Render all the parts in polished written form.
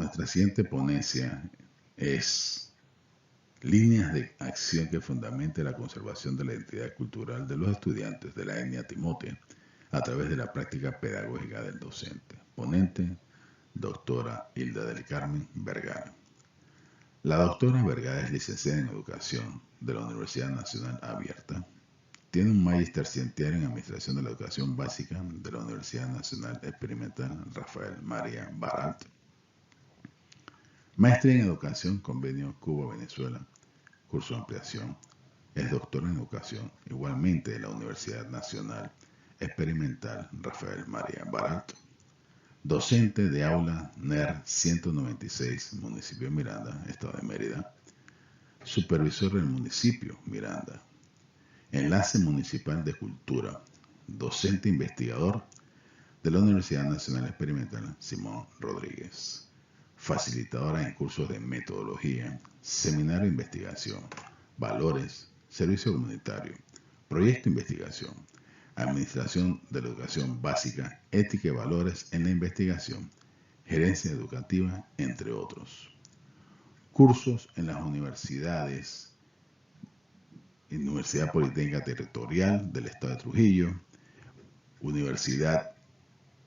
Nuestra siguiente ponencia es líneas de acción que fundamenten la conservación de la identidad cultural de los estudiantes de la etnia Timote a través de la práctica pedagógica del docente. Ponente, doctora Hilda del Carmen Vergara. La doctora Vergara es licenciada en Educación de la Universidad Nacional Abierta. Tiene un magíster científico en Administración de la Educación Básica de la Universidad Nacional Experimental Rafael María Barat. Maestría en Educación, Convenio Cuba-Venezuela, curso de ampliación. Es doctora en Educación, igualmente de la Universidad Nacional Experimental Rafael María Barat. Docente de aula NER 196, municipio de Miranda, estado de Mérida. Supervisor del municipio Miranda. Enlace Municipal de Cultura. Docente investigador de la Universidad Nacional Experimental Simón Rodríguez. Facilitadora en cursos de metodología, seminario de investigación, valores, servicio comunitario, proyecto de investigación, administración de la educación básica, ética y valores en la investigación, gerencia educativa, entre otros. Cursos en las universidades, Universidad Politécnica Territorial del Estado de Trujillo, Universidad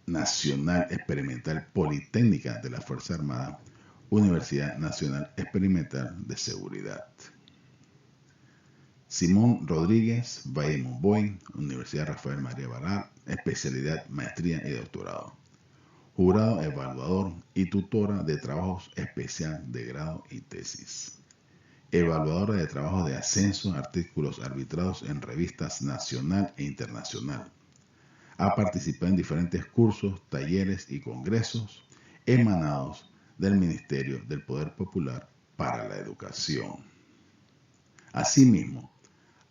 Nacional Experimental Politécnica de la Fuerza Armada, Universidad Nacional Experimental de Seguridad. Simón Rodríguez, Valle Monboy, Universidad Rafael María Barat, especialidad, maestría y doctorado. Jurado evaluador y tutora de trabajos especial de grado y tesis. Evaluadora de trabajos de ascenso, artículos arbitrados en revistas nacional e internacional. Ha participado en diferentes cursos, talleres y congresos emanados del Ministerio del Poder Popular para la Educación. Asimismo,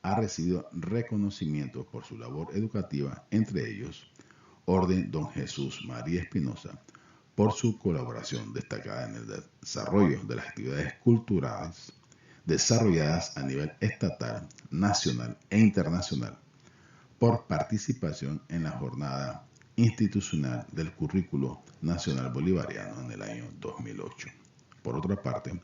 ha recibido reconocimientos por su labor educativa, entre ellos, Orden Don Jesús María Espinosa, por su colaboración destacada en el desarrollo de las actividades culturales desarrolladas a nivel estatal, nacional e internacional, por participación en la jornada institucional del Currículo Nacional Bolivariano en el año 2008. Por otra parte,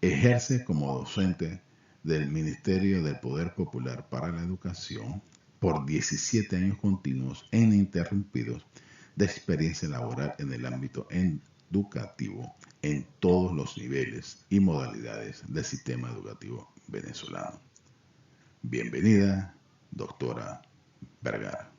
ejerce como docente del Ministerio del Poder Popular para la Educación por 17 años continuos e ininterrumpidos de experiencia laboral en el ámbito educativo en todos los niveles y modalidades del sistema educativo venezolano. Bienvenida, doctora Vergara.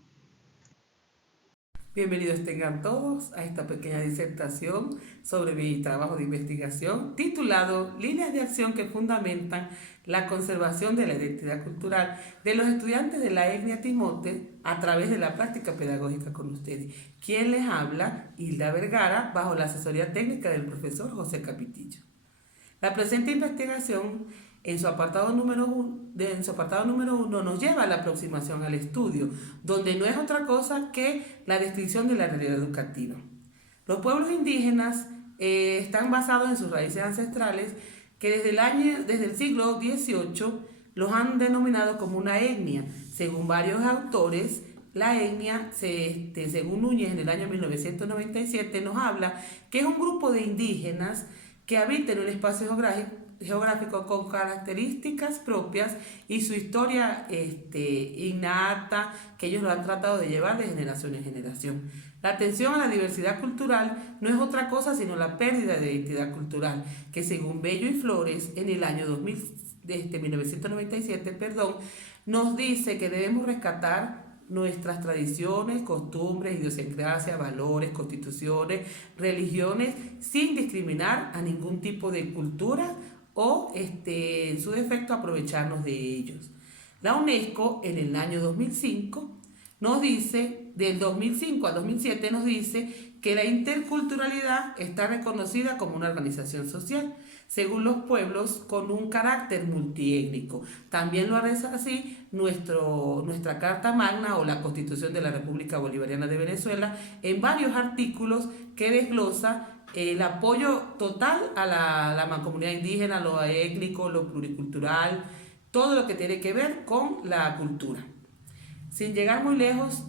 Bienvenidos tengan todos a esta pequeña disertación sobre mi trabajo de investigación titulado Líneas de acción que fundamentan la conservación de la identidad cultural de los estudiantes de la etnia Timote a través de la práctica pedagógica con ustedes. ¿Quién les habla? Hilda Vergara, bajo la asesoría técnica del profesor José Capitillo. La presente investigación en su apartado número 1 nos lleva a la aproximación al estudio, donde no es otra cosa que la descripción de la realidad educativa. Los pueblos indígenas están basados en sus raíces ancestrales que desde el siglo XVIII los han denominado como una etnia. Según varios autores, la etnia, según Núñez en el año 1997, nos habla que es un grupo de indígenas que habitan en un espacio geográfico con características propias y su historia innata que ellos lo han tratado de llevar de generación en generación. La atención a la diversidad cultural no es otra cosa sino la pérdida de identidad cultural, que según Bello y Flores en el año 1997, nos dice que debemos rescatar nuestras tradiciones, costumbres, idiosincrasia, valores, constituciones, religiones, sin discriminar a ningún tipo de cultura o, en su defecto, aprovecharnos de ellos. La UNESCO, en el año 2005, nos dice, del 2005 al 2007, nos dice que la interculturalidad está reconocida como una organización social, según los pueblos, con un carácter multiétnico. También lo hace así nuestra Carta Magna o la Constitución de la República Bolivariana de Venezuela, en varios artículos que desglosa el apoyo total a la mancomunidad indígena, lo étnico, lo pluricultural, todo lo que tiene que ver con la cultura. Sin llegar muy lejos,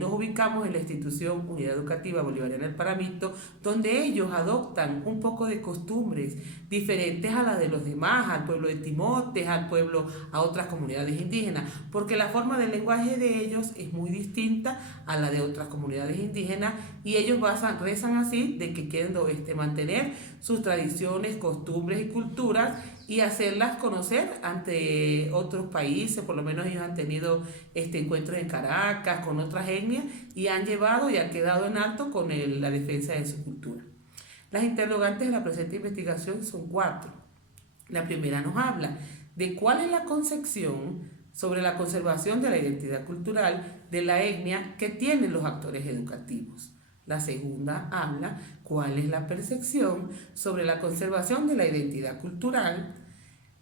nos ubicamos en la institución Unidad Educativa Bolivariana del Paramito, donde ellos adoptan un poco de costumbres diferentes a las de los demás, al pueblo de Timotes, al pueblo, a otras comunidades indígenas, porque la forma del lenguaje de ellos es muy distinta a la de otras comunidades indígenas y ellos rezan así de que quieren mantener sus tradiciones, costumbres y culturas y hacerlas conocer ante otros países. Por lo menos ellos han tenido encuentros en Caracas con otras etnias y han llevado y han quedado en alto con la defensa de su cultura. Las interrogantes de la presente investigación son 4. La primera nos habla de cuál es la concepción sobre la conservación de la identidad cultural de la etnia que tienen los actores educativos. La segunda habla cuál es la percepción sobre la conservación de la identidad cultural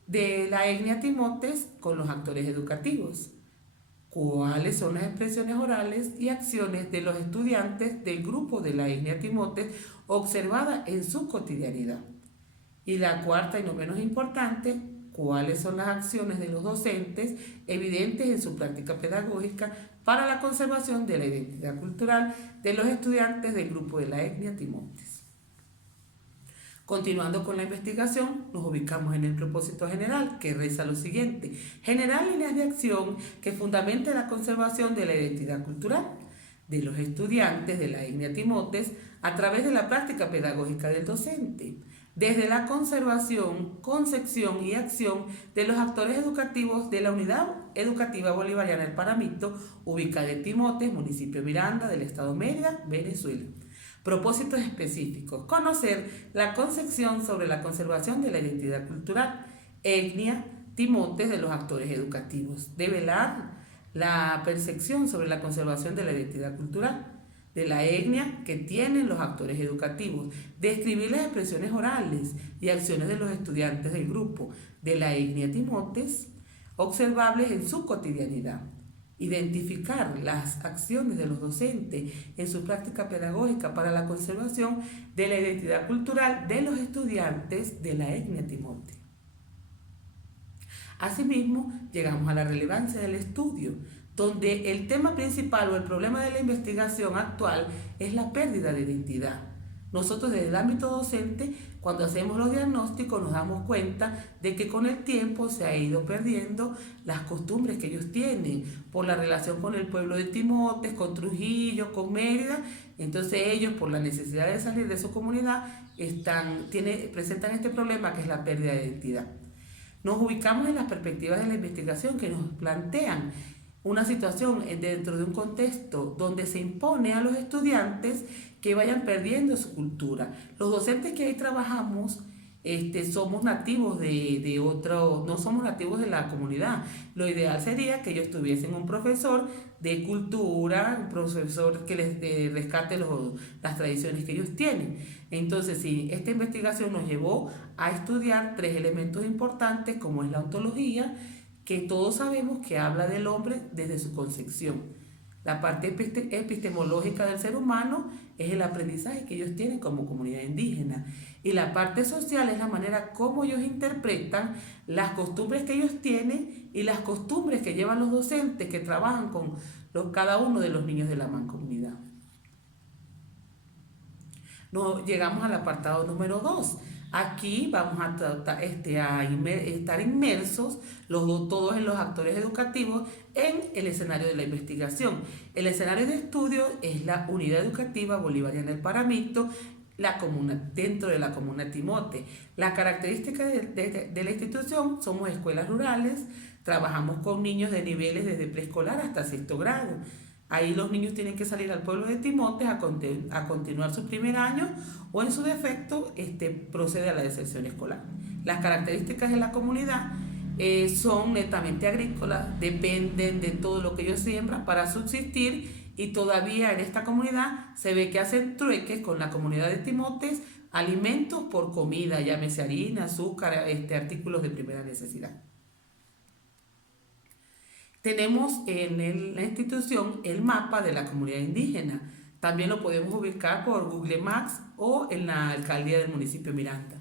de la etnia Timotes con los actores educativos. ¿Cuáles son las expresiones orales y acciones de los estudiantes del grupo de la etnia Timotes observadas en su cotidianidad? Y la cuarta y no menos importante, ¿cuáles son las acciones de los docentes evidentes en su práctica pedagógica para la conservación de la identidad cultural de los estudiantes del grupo de la etnia Timotes? Continuando con la investigación, nos ubicamos en el propósito general, que reza lo siguiente: generar líneas de acción que fundamenten la conservación de la identidad cultural de los estudiantes de la etnia Timotes a través de la práctica pedagógica del docente, desde la conservación, concepción y acción de los actores educativos de la Unidad Educativa Bolivariana del Paramito, ubicada en Timotes, municipio Miranda, del estado Mérida, Venezuela. Propósitos específicos: conocer la concepción sobre la conservación de la identidad cultural, etnia, Timotes de los actores educativos, develar la percepción sobre la conservación de la identidad cultural de la etnia que tienen los actores educativos, describir las expresiones orales y acciones de los estudiantes del grupo de la etnia Timotes observables en su cotidianidad, identificar las acciones de los docentes en su práctica pedagógica para la conservación de la identidad cultural de los estudiantes de la etnia Timote. Asimismo, llegamos a la relevancia del estudio, donde el tema principal o el problema de la investigación actual es la pérdida de identidad. Nosotros desde el ámbito docente, cuando hacemos los diagnósticos, nos damos cuenta de que con el tiempo se ha ido perdiendo las costumbres que ellos tienen por la relación con el pueblo de Timotes, con Trujillo, con Mérida. Entonces ellos, por la necesidad de salir de su comunidad, presentan este problema que es la pérdida de identidad. Nos ubicamos en las perspectivas de la investigación que nos plantean una situación dentro de un contexto donde se impone a los estudiantes que vayan perdiendo su cultura. Los docentes que ahí trabajamos somos nativos no somos nativos de la comunidad. Lo ideal sería que ellos tuviesen un profesor de cultura, un profesor que les rescate las tradiciones que ellos tienen. Entonces, sí, esta investigación nos llevó a estudiar 3 elementos importantes, como es la ontología, que todos sabemos que habla del hombre desde su concepción. La parte epistemológica del ser humano es el aprendizaje que ellos tienen como comunidad indígena. Y la parte social es la manera como ellos interpretan las costumbres que ellos tienen y las costumbres que llevan los docentes que trabajan con cada uno de los niños de la mancomunidad. Llegamos al apartado número 2. Aquí vamos a estar inmersos todos en los actores educativos en el escenario de la investigación. El escenario de estudio es la Unidad Educativa Bolivariana del Paramito, dentro de la comuna Timote. Las características de la institución: somos escuelas rurales, trabajamos con niños de niveles desde preescolar hasta 6º grado. Ahí los niños tienen que salir al pueblo de Timotes a continuar su primer año o en su defecto procede a la deserción escolar. Las características de la comunidad son netamente agrícolas, dependen de todo lo que ellos siembran para subsistir y todavía en esta comunidad se ve que hacen trueques con la comunidad de Timotes, alimentos por comida, llámese harina, azúcar, artículos de primera necesidad. Tenemos en la institución el mapa de la comunidad indígena. También lo podemos ubicar por Google Maps o en la alcaldía del municipio Miranda.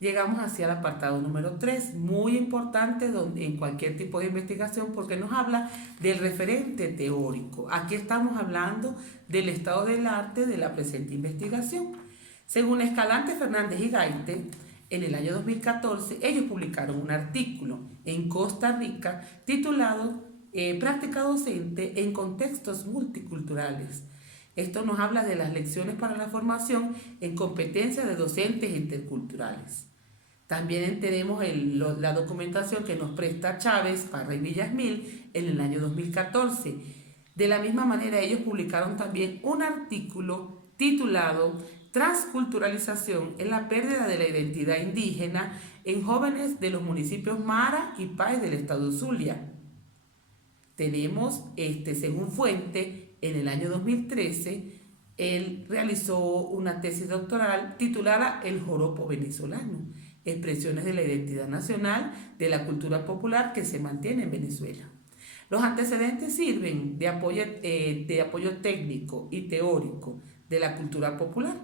Llegamos hacia el apartado número 3, muy importante en cualquier tipo de investigación porque nos habla del referente teórico. Aquí estamos hablando del estado del arte de la presente investigación. Según Escalante, Fernández y Gaite, en el año 2014, ellos publicaron un artículo en Costa Rica titulado Práctica docente en contextos multiculturales. Esto nos habla de las lecciones para la formación en competencias de docentes interculturales. También tenemos la documentación que nos presta Chávez, Parra y Villasmil en el año 2014. De la misma manera, ellos publicaron también un artículo titulado Transculturalización en la pérdida de la identidad indígena en jóvenes de los municipios Mara y Páez del estado Zulia. Tenemos, según fuente, en el año 2013, él realizó una tesis doctoral titulada El joropo venezolano, expresiones de la identidad nacional de la cultura popular que se mantiene en Venezuela. Los antecedentes sirven de apoyo técnico y teórico de la cultura popular,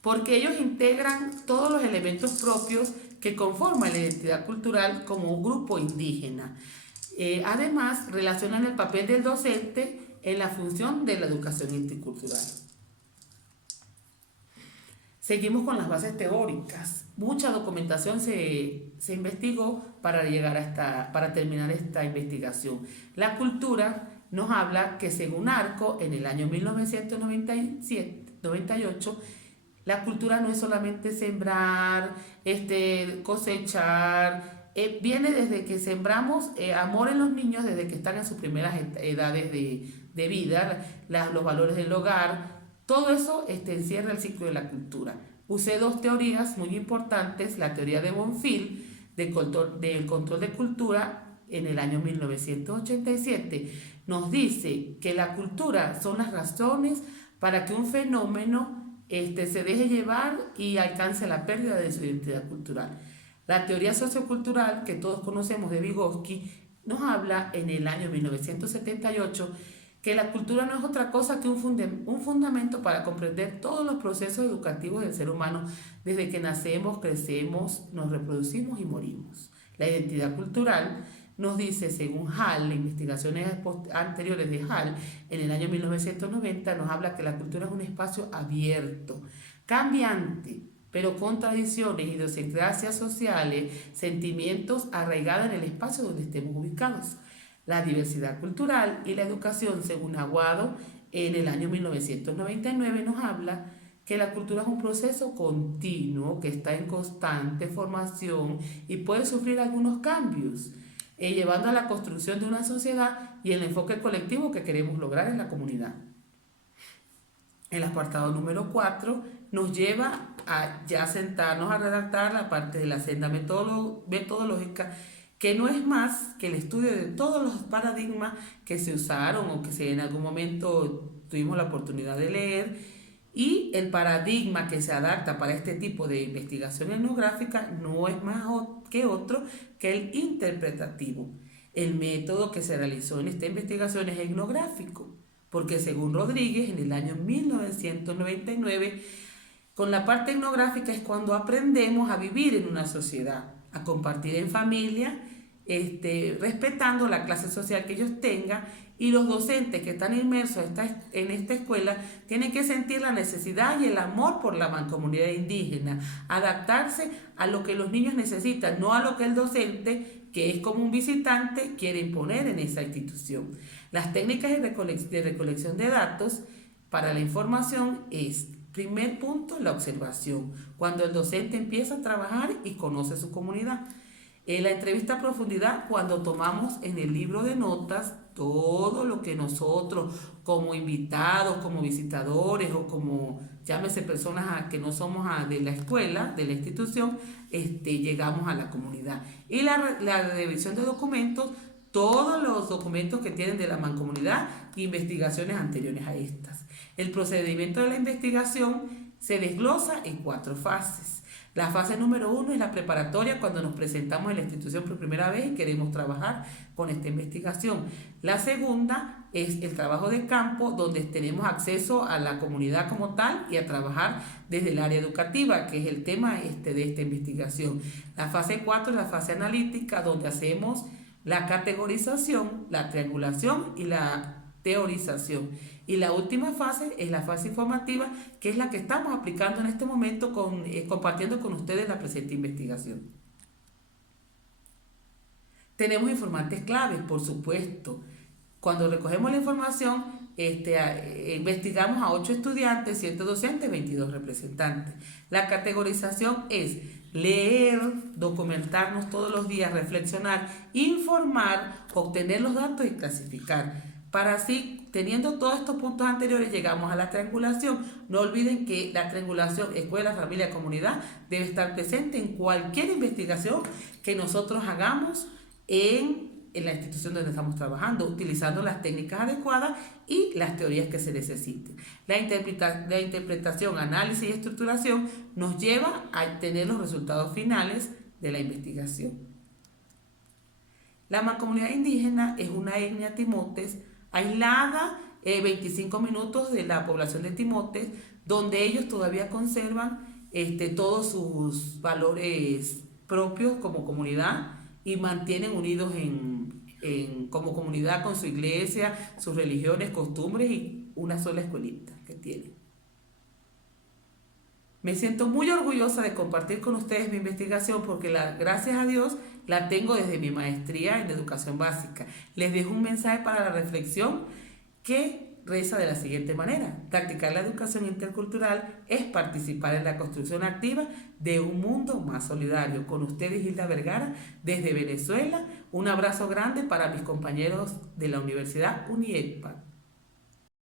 porque ellos integran todos los elementos propios que conforman la identidad cultural como un grupo indígena. Además, relacionan el papel del docente en la función de la educación intercultural. Seguimos con las bases teóricas. Mucha documentación se investigó para terminar esta investigación. La cultura nos habla que según Arco, en el año 1998, la cultura no es solamente sembrar, cosechar, viene desde que sembramos amor en los niños, desde que están en sus primeras edades de vida, los valores del hogar. Todo eso encierra el ciclo de la cultura. Usé dos teorías muy importantes, la teoría de Bonfil del control de cultura en el año 1987. Nos dice que la cultura son las razones para que un fenómeno se deje llevar y alcance la pérdida de su identidad cultural. La teoría sociocultural que todos conocemos de Vygotsky nos habla en el año 1978 que la cultura no es otra cosa que un fundamento para comprender todos los procesos educativos del ser humano desde que nacemos, crecemos, nos reproducimos y morimos. La identidad cultural nos dice, según Hall, investigaciones anteriores de Hall, en el año 1990 nos habla que la cultura es un espacio abierto, cambiante, pero con tradiciones, idiosincrasias sociales, sentimientos arraigados en el espacio donde estemos ubicados. La diversidad cultural y la educación, según Aguado, en el año 1999 nos habla que la cultura es un proceso continuo que está en constante formación y puede sufrir algunos cambios, llevando a la construcción de una sociedad y el enfoque colectivo que queremos lograr en la comunidad. El apartado número 4 nos lleva a ya sentarnos a redactar la parte de la senda metodológica, que no es más que el estudio de todos los paradigmas que se usaron o que en algún momento tuvimos la oportunidad de leer, y el paradigma que se adapta para este tipo de investigación etnográfica no es más que otro que el interpretativo. El método que se realizó en esta investigación es etnográfico, porque según Rodríguez, en el año 1999, con la parte etnográfica es cuando aprendemos a vivir en una sociedad, a compartir en familia, respetando la clase social que ellos tengan, y los docentes que están inmersos en esta escuela tienen que sentir la necesidad y el amor por la mancomunidad indígena, adaptarse a lo que los niños necesitan, no a lo que el docente, que es como un visitante, quiere imponer en esa institución. Las técnicas de recolección de datos para la información es, primer punto, la observación, cuando el docente empieza a trabajar y conoce su comunidad. La entrevista a profundidad, cuando tomamos en el libro de notas todo lo que nosotros como invitados, como visitadores o como, llámese personas que no somos de la escuela, de la institución, llegamos a la comunidad. Y la revisión de documentos, todos los documentos que tienen de la mancomunidad, investigaciones anteriores a estas. El procedimiento de la investigación se desglosa en 4 fases. La fase número 1 es la preparatoria, cuando nos presentamos en la institución por primera vez y queremos trabajar con esta investigación. La segunda es el trabajo de campo, donde tenemos acceso a la comunidad como tal y a trabajar desde el área educativa, que es el tema de esta investigación. La fase 4 es la fase analítica, donde hacemos la categorización, la triangulación y la teorización. Y la última fase es la fase informativa, que es la que estamos aplicando en este momento, compartiendo con ustedes la presente investigación. Tenemos informantes claves, por supuesto. Cuando recogemos la información, investigamos a 8 estudiantes, 7 docentes, 22 representantes. La categorización es leer, documentarnos todos los días, reflexionar, informar, obtener los datos y clasificar. Para así, teniendo todos estos puntos anteriores, llegamos a la triangulación. No olviden que la triangulación escuela, familia, comunidad debe estar presente en cualquier investigación que nosotros hagamos en la institución donde estamos trabajando, utilizando las técnicas adecuadas y las teorías que se necesiten. La interpretación, análisis y estructuración nos lleva a tener los resultados finales de la investigación. La mancomunidad indígena es una etnia timotes aislada 25 minutos de la población de Timotes, donde ellos todavía conservan todos sus valores propios como comunidad y mantienen unidos como comunidad con su iglesia, sus religiones, costumbres y una sola escuelita que tienen. Me siento muy orgullosa de compartir con ustedes mi investigación porque gracias a Dios la tengo desde mi maestría en educación básica. Les dejo un mensaje para la reflexión que reza de la siguiente manera: practicar la educación intercultural es participar en la construcción activa de un mundo más solidario. Con ustedes, Hilda Vergara, desde Venezuela. Un abrazo grande para mis compañeros de la Universidad UNIECPA.